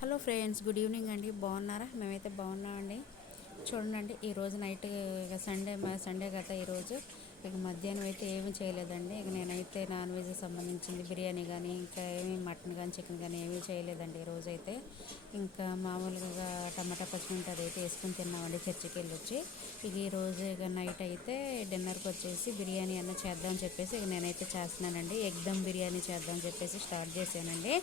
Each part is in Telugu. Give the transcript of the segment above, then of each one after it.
హలో ఫ్రెండ్స్, గుడ్ ఈవినింగ్ అండి. బాగున్నారా? మేమైతే బాగున్నామండి. చూడండి, ఈరోజు నైట్ ఇక సండే కదా ఈరోజు. ఇక మధ్యాహ్నం అయితే ఏమీ చేయలేదండి. ఇక నేనైతే నాన్ వెజ్ సంబంధించింది బిర్యానీ కానీ ఇంకా ఏమీ మటన్ కానీ చికెన్ కానీ ఏమీ చేయలేదండి ఈరోజు అయితే. ఇంకా మామూలుగా టమాటా పచ్చిమిర్చి అదైతే వేసుకొని తిన్నామండి చర్చికి వెళ్ళి వచ్చి. ఇక ఈరోజు ఇక నైట్ అయితే డిన్నర్కి వచ్చేసి బిర్యానీ అన్న చేద్దామని చెప్పేసి ఇక నేనైతే చేస్తున్నానండి. ఎగ్ దమ్ బిర్యానీ చేద్దామని చెప్పేసి స్టార్ట్ చేశానండి.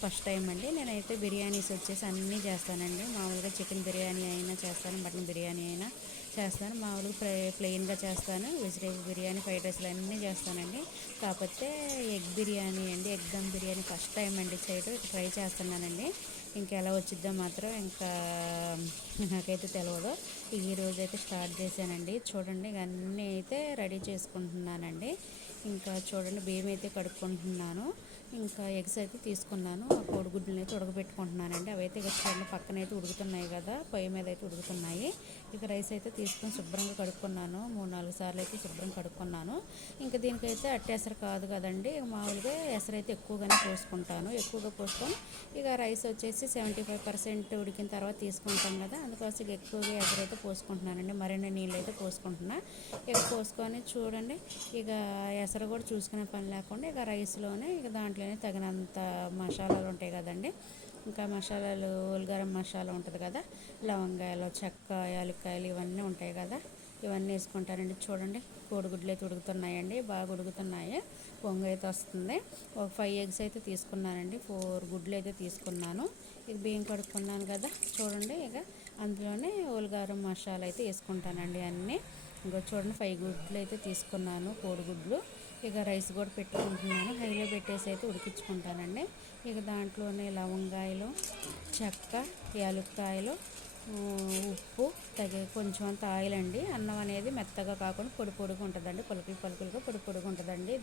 ఫస్ట్ టైం అండి నేనైతే బిర్యానీస్ వచ్చేసి అన్నీ చేస్తానండి. మామూలుగా చికెన్ బిర్యానీ అయినా చేస్తాను, మటన్ బిర్యానీ అయినా చేస్తాను, మామూలుగా ప్లెయిన్గా చేస్తాను, వెజిటేబుల్ బిర్యానీ, ఫ్రైడ్ రైస్లు అన్నీ చేస్తానండి. కాకపోతే ఎగ్ బిర్యానీ అండి, egg dum biryani first time అండి చేయడం. ట్రై చేస్తున్నానండి. ఇంకా ఎలా వచ్చిద్దో మాత్రం ఇంకా నాకైతే తెలియదు. ఈ రోజు అయితే స్టార్ట్ చేశానండి. చూడండి, ఇక అన్నీ అయితే రెడీ చేసుకుంటున్నానండి. ఇంకా చూడండి, బియ్యం అయితే కడుక్కుంటున్నాను. ఇంకా ఎగ్స్ అయితే తీసుకున్నాను. ఆ కోడిగుడ్లను అయితే ఉడకబెట్టుకుంటున్నానండి. అవి అయితే ఇక చూడండి పక్కన అయితే ఉడుకుతున్నాయి కదా, పొయ్యి మీద అయితే ఉడుకుతున్నాయి. ఇక రైస్ అయితే తీసుకొని శుభ్రంగా కడుక్కున్నాను. 3-4 సార్లు అయితే శుభ్రంగా కడుక్కున్నాను. ఇంకా దీనికైతే అట్టెసరు కాదు కదండి, మామూలుగా ఎసరు అయితే ఎక్కువగానే పోసుకుంటాను. ఎక్కువగా పోసుకొని ఇక రైస్ వచ్చేసి 75% ఉడికిన తర్వాత తీసుకుంటాం కదా, అందుకోసం ఇక ఎక్కువగా ఎసరైతే పోసుకుంటున్నానండి. మరిన్ని నీళ్ళు అయితే పోసుకుంటున్నా. ఇక పోసుకొని చూడండి, ఇక ఎసరు కూడా చూసుకునే పని లేకుండా ఇక రైస్లోనే ఇక దాంట్లోనే తగినంత మసాలాలు ఉంటాయి కదండి. ఇంకా మసాలాలు గరం మసాలా ఉంటుంది కదా, లవంగాయలు, చెక్క, యాలక్కాయలు ఇవన్నీ ఉంటాయి కదా, ఇవన్నీ వేసుకుంటానండి. చూడండి, కోడిగుడ్లు అయితే ఉడుకుతున్నాయండి, బాగా ఉడుకుతున్నాయి, పొంగు అయితే వస్తుంది. ఒక 5 ఎగ్స్ అయితే తీసుకున్నానండి, 4 గుడ్లు అయితే తీసుకున్నాను. ఇక బియ్యం కడుక్కున్నాను కదా, చూడండి ఇక అందులోనే ఉల్లిగరం మసాలా అయితే వేసుకుంటానండి అన్నీ. ఇంకా చూడండి, 5 గుడ్లు అయితే తీసుకున్నాను, కోడిగుడ్లు. ఇక రైస్ కూడా పెట్టుకుంటున్నాను, హైలో పెట్టేసి అయితే ఉడికించుకుంటానండి. ఇక దాంట్లోనే లవంగాయలు, చెక్క, యాలక్కాయలు, ఉప్పు, కొంచెం అంత ఆయిల్ అండి. అన్నం అనేది మెత్తగా కాకుండా పొడి పొడిగా ఉంటుందండి, పలుకులుగా పొడి పొడిగా ఉంటుందండి.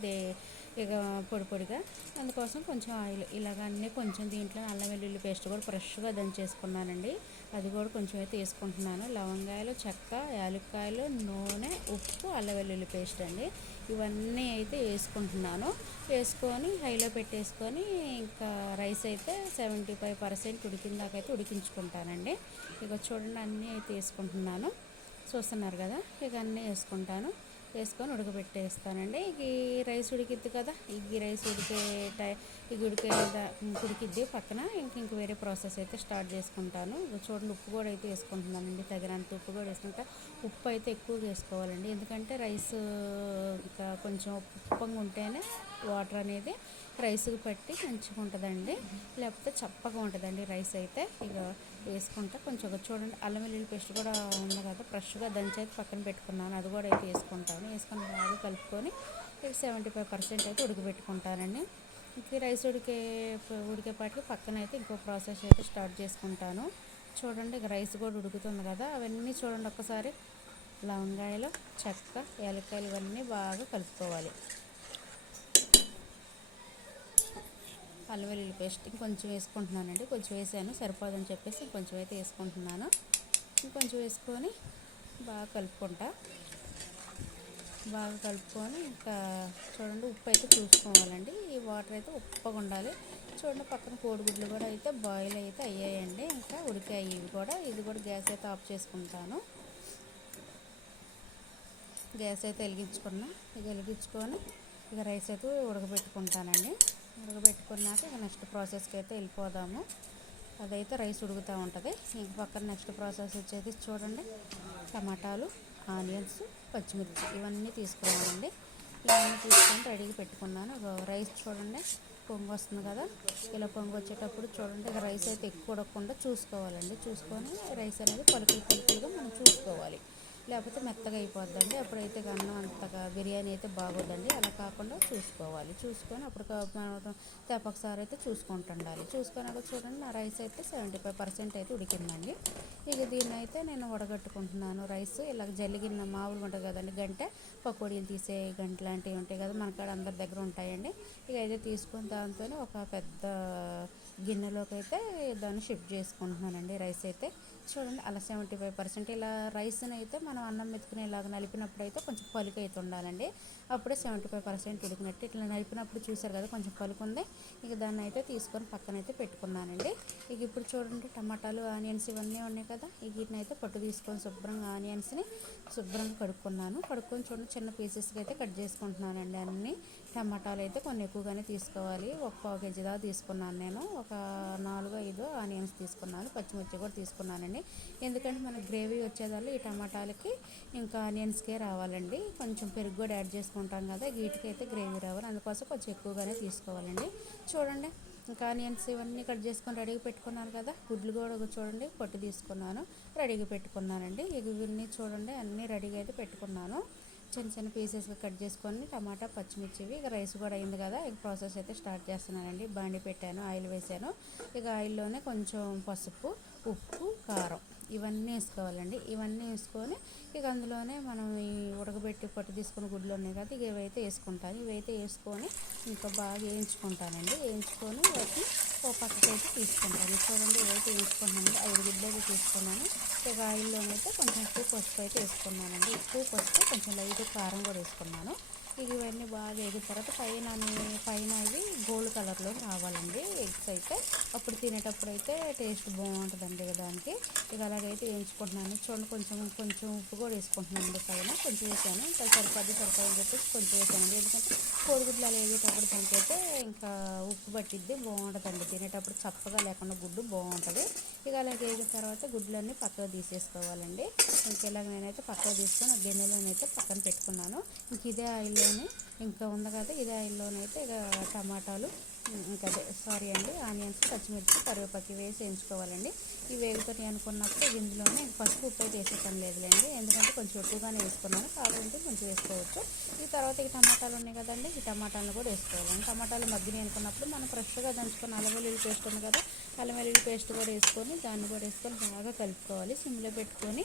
ఇక పొడి పొడిగా, అందుకోసం కొంచెం ఆయిల్ ఇలాగ అన్నీ కొంచెం దీంట్లో అల్లం వెల్లుల్లి పేస్ట్ కూడా ఫ్రెష్గా దంచేసుకున్నానండి, అది కూడా కొంచెం అయితే వేసుకుంటున్నాను. లవంగాయలు, చెక్క, యాలక్కాయలు, నూనె, ఉప్పు, అల్లం వెల్లుల్లి పేస్ట్ అండి, ఇవన్నీ అయితే వేసుకుంటున్నాను. వేసుకొని హైలో పెట్టేసుకొని ఇంకా రైస్ అయితే 75% ఉడికిన దాకా అయితే ఉడికించుకుంటానండి. ఇక చూడండి, అన్నీ అయితే వేసుకుంటున్నాను, చూస్తున్నారు కదా. ఇక అన్నీ వేసుకుంటాను, వేసుకొని ఉడకబెట్టేస్తానండి. ఈ రైస్ ఉడికిద్ది కదా, ఈ రైస్ ఉడికే ఇది ఉడికిద్ది పక్కన. ఇంక వేరే ప్రాసెస్ అయితే స్టార్ట్ చేసుకుంటాను. చూడండి, ఉప్పు కూడా అయితే వేసుకుంటున్నానండి, తగినంత ఉప్పు కూడా వేసుకుంటా. ఉప్పు అయితే ఎక్కువగా వేసుకోవాలండి, ఎందుకంటే రైస్ ఇంకా కొంచెం ఉప్పంగా ఉంటేనే వాటర్ అనేది రైస్కి పట్టి మంచిగా ఉంటుందండి, లేకపోతే చప్పగా ఉంటుందండి రైస్ అయితే. ఇక వేసుకుంటా కొంచెం. చూడండి, అల్లం వెల్లుల్లి పేస్ట్ కూడా ఉంది కదా, ఫ్రెష్గా దంచి అయితే పక్కన పెట్టుకున్నాను, అది కూడా అయితే వేసుకుంటాను. వేసుకొని బాగా కలుపుకొని ఇక 75% అయితే ఉడకబెట్టుకుంటానండి. ఇంక రైస్ ఉడికేపాటికి పక్కన అయితే ఇంకో ప్రాసెస్ అయితే స్టార్ట్ చేసుకుంటాను. చూడండి, ఇక రైస్ కూడా ఉడుకుతుంది కదా, అవన్నీ చూడండి ఒక్కసారి. లవంగాయలు, చెక్క, యాలక్కాయలు ఇవన్నీ బాగా కలుపుకోవాలి. అల్లం వెల్లుల్లి పేస్ట్ ఇంకొంచెం వేసుకుంటున్నానండి, కొంచెం వేసాను సరిపోదని చెప్పేసి ఇంకొంచెం అయితే వేసుకుంటున్నాను. ఇంకొంచెం వేసుకొని బాగా కలుపుకుంటా. బాగా కలుపుకొని ఇంకా చూడండి, ఉప్పు అయితే చూసుకోవాలండి, ఈ వాటర్ అయితే ఉప్పగా ఉండాలి. చూడండి, పక్కన కోడిగుడ్లు కూడా అయితే బాయిల్ అయితే అయ్యాయండి, ఇంకా ఉడికాయి ఇవి కూడా. ఇది కూడా గ్యాస్ అయితే ఆఫ్ చేసుకుంటాను. గ్యాస్ అయితే వెలిగించుకొని ఇక రైస్ అయితే ఉడకబెట్టుకుంటానండి. ఉడకబెట్టుకున్నాక ఇక నెక్స్ట్ ప్రాసెస్కి అయితే వెళ్ళిపోదాము. అదైతే రైస్ ఉడుకుతూ ఉంటుంది. ఇంక పక్కన నెక్స్ట్ ప్రాసెస్ వచ్చేది చూడండి, టమాటాలు, ఆనియన్స్, పచ్చిమిర్చి ఇవన్నీ తీసుకున్నానండి. ఇవన్నీ తీసుకొని రెడీగా పెట్టుకున్నాను. రైస్ చూడండి పొంగు వస్తుంది కదా, ఇలా పొంగు వచ్చేటప్పుడు చూడండి, ఇక రైస్ అయితే ఎక్కువ ఉడకకుండా చూసుకోవాలండి. చూసుకొని రైస్ అనేది పలుకులుగా మనం చూసుకోవాలి, లేకపోతే మెత్తగా అయిపోద్దండి. అప్పుడైతే అన్నం అంతగా బిర్యానీ అయితే బాగోదండి. అలా కాకుండా చూసుకోవాలి. చూసుకొని అప్పుడు మనం తెప్పకసారి అయితే చూసుకుంటుండాలి. చూసుకున్నాక చూడండి, నా రైస్ అయితే 75% అయితే ఉడికిందండి. ఇక దీన్ని అయితే నేను వడగట్టుకుంటున్నాను. రైస్ ఇలా జల్లిగిన్న మామూలుగా ఉంటుంది కదండి, గంటె పకోడీలు తీసే గంట లాంటివి ఉంటాయి కదా, మన కాడ అందరి దగ్గర ఉంటాయండి. ఇక అయితే తీసుకొని దాంతో ఒక పెద్ద గిన్నెలోకి అయితే దాన్ని షిఫ్ట్ చేసుకుంటున్నానండి. రైస్ అయితే చూడండి, అలా 75% ఇలా రైస్ని అయితే మనం అన్నం మెతుకునేలాగా నలిపినప్పుడు అయితే కొంచెం పలుకు అయితే ఉండాలండి. అప్పుడే 75% ఉడికినట్టు. ఇట్లా నలిపినప్పుడు చూసారు కదా కొంచెం పలుకుంది. ఇక దాన్ని అయితే తీసుకొని పక్కనైతే పెట్టుకున్నానండి. ఇక ఇప్పుడు చూడండి టమాటాలు ఆనియన్స్ ఇవన్నీ ఉన్నాయి కదా, ఇక వీటిని అయితే పట్టు తీసుకొని శుభ్రంగా ఆనియన్స్ని శుభ్రంగా కడుక్కొని చూడండి చిన్న పీసెస్కి అయితే కట్ చేసుకుంటున్నానండి. అన్ని టమాటాలు అయితే కొన్ని ఎక్కువగానే తీసుకోవాలి. ఒక పావు కేజీ దాకా తీసుకున్నాను నేను. ఒక 4-5 ఆనియన్స్ తీసుకున్నాను, పచ్చిమిర్చి కూడా తీసుకున్నానండి. ఎందుకంటే మనకు గ్రేవీ వచ్చేదాళ్ళు ఈ టమాటాలకి ఇంకా ఆనియన్స్కే రావాలండి. కొంచెం పెరుగు కూడా యాడ్ చేసుకుంటాం కదా, వీటికి అయితే గ్రేవీ రావాలి, అందుకోసం కొంచెం ఎక్కువగానే తీసుకోవాలండి. చూడండి ఇంకా ఆనియన్స్ ఇవన్నీ కట్ చేసుకొని రెడీగా పెట్టుకున్నాను కదా, గుడ్లు కూడా చూడండి పొట్టు తీసుకున్నాను, రెడీగా పెట్టుకున్నానండి. ఇక ఇవన్నీ చూడండి అన్నీ రెడీగా అయితే పెట్టుకున్నాను. చిన్న చిన్న పీసెస్గా కట్ చేసుకొని టమాటా పచ్చిమిర్చి. ఇక రైస్ కూడా అయింది కదా, ఇక ప్రాసెస్ అయితే స్టార్ట్ చేస్తున్నానండి. బాండి పెట్టాను, ఆయిల్ వేసాను. ఇక ఆయిల్లోనే కొంచెం పసుపు, ఉప్పు, కారం ఇవన్నీ వేసుకోవాలండి. ఇవన్నీ వేసుకొని ఇక అందులోనే మనం ఈ ఉడకబెట్టి పట్టు తీసుకుని గుడ్లు ఉన్నాయి కదా, ఇక ఇవైతే వేసుకుంటాను. ఇవైతే వేసుకొని ఇంకా బాగా వేయించుకుంటానండి. వేయించుకొని వాటిని ఒక పక్కకైతే తీసుకుంటాను. చూడండి ఇవైతే వేయించుకుంటానండి. 5 గుడ్లు అయితే తీసుకున్నాను. ఇక ఆయిల్లోనైతే కొంచెం ఉప్పు పసుపు అయితే వేసుకున్నానండి. ఉప్పు పసుపు కొంచెం లైట్ కారం కూడా వేసుకున్నాను. ఇక ఇవన్నీ బాగా వేగిన తర్వాత పైన ఇవి గోల్డ్ కలర్లో రావాలండి ఎగ్స్ అయితే. అప్పుడు తినేటప్పుడు అయితే టేస్ట్ బాగుంటుందండి దానికి. ఇక అలాగైతే వేయించుకుంటున్నాను. చూడండి కొంచెం ఉప్పు కూడా వేసుకుంటున్నాను పైన. కొంచెం వేసాను, ఇంకా సరిపడి అని చెప్పేసి కొంచెం వేసానండి. ఎందుకంటే కోడిగుడ్లు అలా వేగేటప్పుడు దానికైతే ఇంకా ఉప్పు పట్టిద్ది, బాగుంటుందండి తినేటప్పుడు, చప్పగా లేకుండా గుడ్డు బాగుంటుంది. ఇక అలా వేగిన తర్వాత గుడ్లన్నీ పక్కకు తీసేసుకోవాలండి. ఇంక ఇలాగ నేనైతే పక్కకు తీసుకొని ఆ గిన్నెలోనైతే పక్కన పెట్టుకున్నాను. ఇంక ఇదే ఆయిల్లోనే ఇంకా ఉంది కదా, ఇదే ఆయిల్లోనైతే ఇక టమాటాలు ఇంకా ఆనియన్స్, పచ్చిమిర్చి, కరివేపాకు వేసి వేయించుకోవాలండి. ఇవి వేగుతాయి అనుకున్నప్పుడు ఇందులోనే పసుపు ఉప్పు అయితే వేసే పని లేదులేండి, ఎందుకంటే కొంచెం ఎక్కువగానే వేసుకున్నాను, కావాలంటే కొంచెం వేసుకోవచ్చు. ఈ తర్వాత ఈ టమాటాలు ఉన్నాయి కదండి, ఈ టమాటాలను కూడా వేసుకోవాలండి. టమాటాలు మగ్గినాయి అనుకున్నప్పుడు మనం ఫ్రెష్గా దంచుకొని అల్లం వెల్లుల్లి పేస్ట్ ఉంది కదా, అల్లం వెల్లుల్లి పేస్ట్ కూడా వేసుకొని దాన్ని కూడా వేసుకొని బాగా కలుపుకోవాలి. సిమ్లో పెట్టుకొని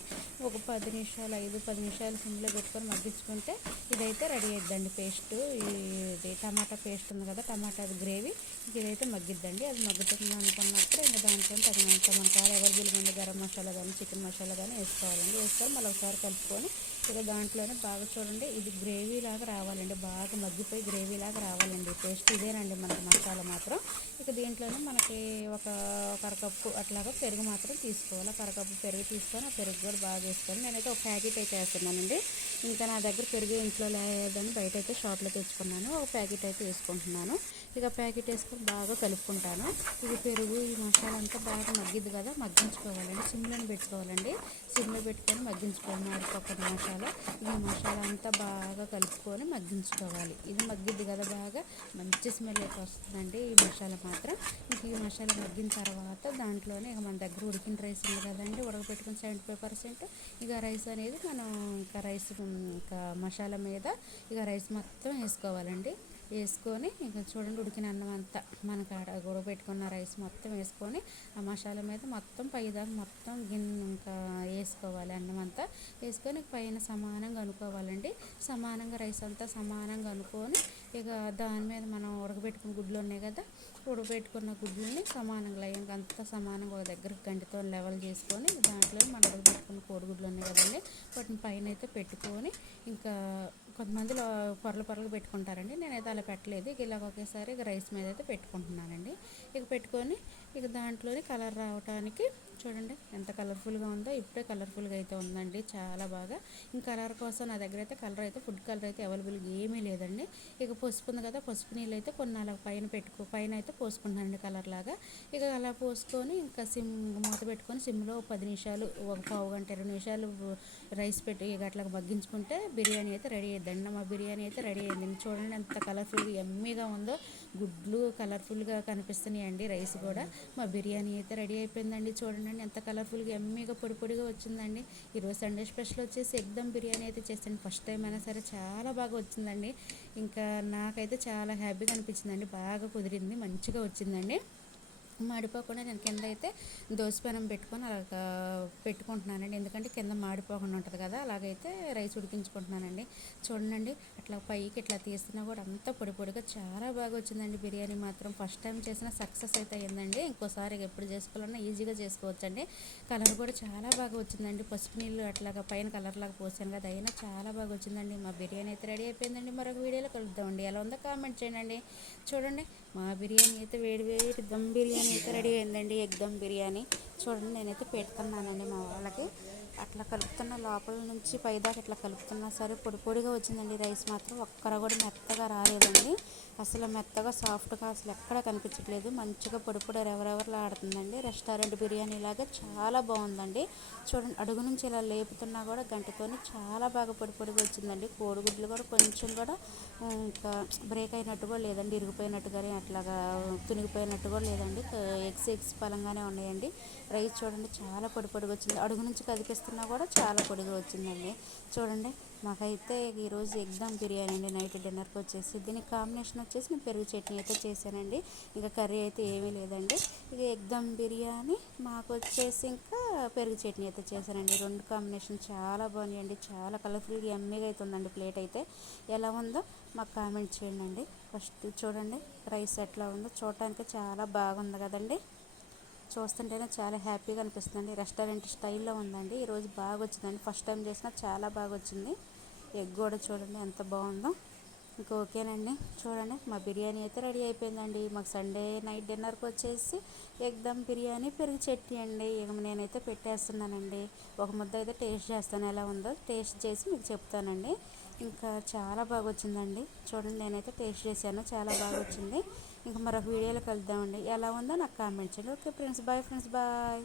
ఒక 5-10 నిమిషాలు సిమ్లో పెట్టుకొని మగ్గించుకుంటే ఇదైతే రెడీ అయిద్దండి పేస్ట్. ఇది టమాటా పేస్ట్ ఉంది కదా, టమాటా గ్రేవీ ఇదైతే మగ్గిద్దండి. అది మగ్గుతుంది అనుకున్నప్పుడు ఇంకా దాంట్లో తగినంత మన కావాలి అవైలబుల్గా ఉండే గరం మసాలా కానీ చికెన్ మసాలా కానీ వేసుకోవాలండి. వేసుకొని మళ్ళీ ఒకసారి కలుపుకొని ఇక దాంట్లోనే బాగా చూడండి ఇది గ్రేవీ లాగా రావాలండి, బాగా మగ్గిపోయి గ్రేవీ లాగా రావాలండి పేస్ట్. ఇదేనండి మనకి మసాలా మాత్రం. ఇక దీంట్లోనే మనకి ఒక అరకప్పు అట్లాగా పెరుగు మాత్రం తీసుకోవాలి. ఒక అరకప్పు పెరుగు తీసుకొని ఆ పెరుగు కూడా బాగా వేసుకొని నేనైతే ఒక ప్యాకెట్ అయితే వేస్తున్నానండి. ఇంకా నా దగ్గర పెరుగు ఇంట్లో లేదని బయట అయితే షాప్లో తెచ్చుకున్నాను, ఒక ప్యాకెట్ అయితే వేసుకుంటున్నాను. ఇక ప్యాకెట్ వేసుకొని బాగా కలుపుకుంటాను. ఇది పెరుగు ఈ మసాలా అంతా బాగా మగ్గిద్ది కదా, మగ్గించుకోవాలండి. సిమ్లో పెట్టుకోవాలండి, సిమ్లో పెట్టుకొని మగ్గించుకోవాలి. మాడిపోకుండా మసాలా, ఈ మసాలా అంతా బాగా కలుపుకొని మగ్గించుకోవాలి. ఇది మగ్గిద్ది కదా, బాగా మంచి స్మెల్ అయితే వస్తుందండి ఈ మసాలా మాత్రం. ఇంక ఈ మసాలా మగ్గిన తర్వాత దాంట్లోనే ఇక మన దగ్గర ఉడికిన రైస్ ఉంది కదండి, ఉడకబెట్టుకుని 75%. ఇక రైస్ అనేది మనం ఇంకా రైస్ ఇంకా మసాలా మీద ఇక రైస్ మొత్తం వేసుకోవాలండి. వేసుకొని ఇక చూడండి ఉడికిన అన్నం అంతా మనకు ఆడ ఉడకబెట్టుకున్న రైస్ మొత్తం వేసుకొని ఆ మసాలా మీద మొత్తం పైదాకా మొత్తం ఇంకా వేసుకోవాలి. అన్నం అంతా వేసుకొని పైన సమానంగా అనుకోవాలండి. సమానంగా రైస్ అంతా సమానంగా అనుకొని ఇక దాని మీద మనం ఉడకబెట్టుకున్న గుడ్లు ఉన్నాయి కదా, ఉడకబెట్టుకున్న గుడ్లని సమానంగా అంతా సమానంగా ఒక దగ్గర గంటితో లెవెల్ చేసుకొని దాంట్లో మనం ఉడకబెట్టుకున్న కోడిగుడ్లు ఉన్నాయి కదండి, వాటిని పైన అయితే పెట్టుకొని ఇంకా కొంతమందిలో పొరలు పెట్టుకుంటారండి, నేనైతే అలా పెట్టలేదు. ఇక ఇలాగ ఒకేసారి ఇక రైస్ మీద అయితే పెట్టుకుంటున్నానండి. ఇక పెట్టుకొని ఇక దాంట్లోని కలర్ రావడానికి చూడండి ఎంత కలర్ఫుల్గా ఉందో, ఇప్పుడే కలర్ఫుల్గా అయితే ఉందండి చాలా బాగా. ఇంకా కలర్ కోసం నా దగ్గర అయితే కలర్ అయితే ఫుడ్ కలర్ అయితే అవైలబుల్గా ఏమీ లేదండి. ఇక పసుపు ఉంది కదా, పసుపు నీళ్ళు అయితే కొన్ని అలా పైన అయితే పోసుకుంటున్నానండి కలర్ లాగా. ఇక అలా పోసుకొని ఇంకా మూత పెట్టుకొని సిమ్లో 10 నిమిషాలు, ఒక పావు గంట 20 నిమిషాలు రైస్ పెట్టి ఇక అట్లా మగ్గించుకుంటే బిర్యానీ అయితే రెడీ అయ్యిందండి. మా బిర్యానీ అయితే రెడీ అయ్యింది. చూడండి ఎంత కలర్ఫుల్గా ఎమ్మీగా ఉందో, గుడ్లు కలర్ఫుల్గా కనిపిస్తున్నాయండి, రైస్ కూడా. మా బిర్యానీ అయితే రెడీ అయిపోయిందండి. చూడండి ఎంత కలర్ఫుల్గా ఎమ్మీగా పొడి పొడిగా వచ్చిందండి. ఈరోజు సండే స్పెషల్ వచ్చేసి ఎగ్ దమ్ బిర్యానీ అయితే చేస్తాను. ఫస్ట్ టైం అయినా సరే చాలా బాగా వచ్చిందండి. ఇంకా నాకైతే చాలా హ్యాపీగా అనిపించిందండి, బాగా కుదిరింది, మంచిగా వచ్చిందండి. మాడిపోకుండా నేను కింద అయితే దోసపెనం పెట్టుకొని అలాగా పెట్టుకుంటున్నానండి. ఎందుకంటే కింద మాడిపోకుండా ఉంటుంది కదా, అలాగైతే రైస్ ఉడికించుకుంటున్నానండి. చూడండి అట్లా పైకి ఇట్లా తీస్తున్నా కూడా అంత పొడి పొడిగా చాలా బాగా వచ్చిందండి. బిర్యానీ మాత్రం ఫస్ట్ టైం చేసిన సక్సెస్ అయితే అయిందండి. ఇంకోసారి ఎప్పుడు చేసుకోవాలన్నా ఈజీగా చేసుకోవచ్చండి. కలర్ కూడా చాలా బాగా వచ్చిందండి. పసుపు నీళ్ళు అట్లాగా పైన కలర్ లాగా పోసాను కదా, అయినా చాలా బాగా వచ్చిందండి. మా బిర్యానీ అయితే రెడీ అయిపోయిందండి. మరొక వీడియోలో కలుద్దామండి. ఎలా ఉందో కామెంట్ చేయండి. చూడండి మా బిర్యానీ అయితే వేడి వేడి దమ్ బిర్యానీ అయితే రెడీ అయిందండి. ఎగ్ దమ్ బిర్యానీ చూడండి, నేనైతే పెడుతున్నానండి మా వాళ్ళకి. అట్లా కలుపుతున్న లోపల నుంచి పైదాకా ఇట్లా కలుపుతున్నా సరే పొడి పొడిగా వచ్చిందండి. రైస్ మాత్రం ఒక్కర కూడా మెత్తగా రాలేదండి. అసలు మెత్తగా సాఫ్ట్గా అసలు ఎక్కడ కనిపించట్లేదు. మంచిగా పొడి పొడి రెవరెవరలా ఆడుతుందండి. రెస్టారెంట్ బిర్యానీ లాగా చాలా బాగుందండి. చూడండి అడుగు నుంచి ఇలా లేపుతున్నా కూడా గంటతోని చాలా బాగా పొడి పొడిగా వచ్చిందండి. కోడిగుడ్లు కూడా కొంచెం కూడా ఇంకా బ్రేక్ అయినట్టు కూడా లేదండి, ఇరిగిపోయినట్టు కానీ అట్లాగా తునిగిపోయినట్టు కూడా లేదండి. ఎగ్స్ పలంగానే ఉన్నాయండి. రైస్ చూడండి చాలా పొడి పొడిగా వచ్చింది. అడుగు నుంచి కదిపిస్తున్నా కూడా చాలా పొడిగా వచ్చిందండి. చూడండి మాకైతే ఈరోజు ఎగ్దమ్ బిర్యానీ అండి నైట్ డిన్నర్కి వచ్చేసి. దీనికి కాంబినేషన్ వచ్చేసి నేను పెరుగు చట్నీ అయితే చేశానండి. ఇంకా కర్రీ అయితే ఏమీ లేదండి. ఇక ఎగ్దమ్ బిర్యానీ మాకు వచ్చేసి ఇంకా పెరుగు చట్నీ అయితే చేశానండి. రెండు కాంబినేషన్ చాలా బాగున్నాయండి. చాలా కలర్ఫుల్గా ఎమ్మీగా అయితే ఉందండి. ప్లేట్ అయితే ఎలా ఉందో మాకు కామెంట్ చేయండి. ఫస్ట్ చూడండి రైస్ ఎట్లా ఉందో, చూడటానికి చాలా బాగుంది కదండి. చూస్తుంటేనే చాలా హ్యాపీగా అనిపిస్తుందండి. రెస్టారెంట్ స్టైల్లో ఉందండి. ఈరోజు బాగా వచ్చిందండి. ఫస్ట్ టైం చేసినా చాలా బాగా వచ్చింది. ఎగ్ కూడా చూడండి ఎంత బాగుందో. ఇంకా ఓకేనండి. చూడండి మా బిర్యానీ అయితే రెడీ అయిపోయిందండి. మాకు సండే నైట్ డిన్నర్కి వచ్చేసి ఎగ్ దమ్ బిర్యానీ పెరుగు చట్నీ అండి. ఇక నేనైతే పెట్టేస్తున్నానండి. ఒక ముద్ద అయితే టేస్ట్ చేస్తాను ఎలా ఉందో. టేస్ట్ చేసి మీకు చెప్తానండి. ఇంకా చాలా బాగా వచ్చిందండి. చూడండి నేనైతే టేస్ట్ చేశాను, చాలా బాగా వచ్చింది. ఇంకా మరొక వీడియోలో కలుద్దామండి. ఎలా ఉందో నాకు కామెంట్ చేయండి. Okay friends, bye friends, bye.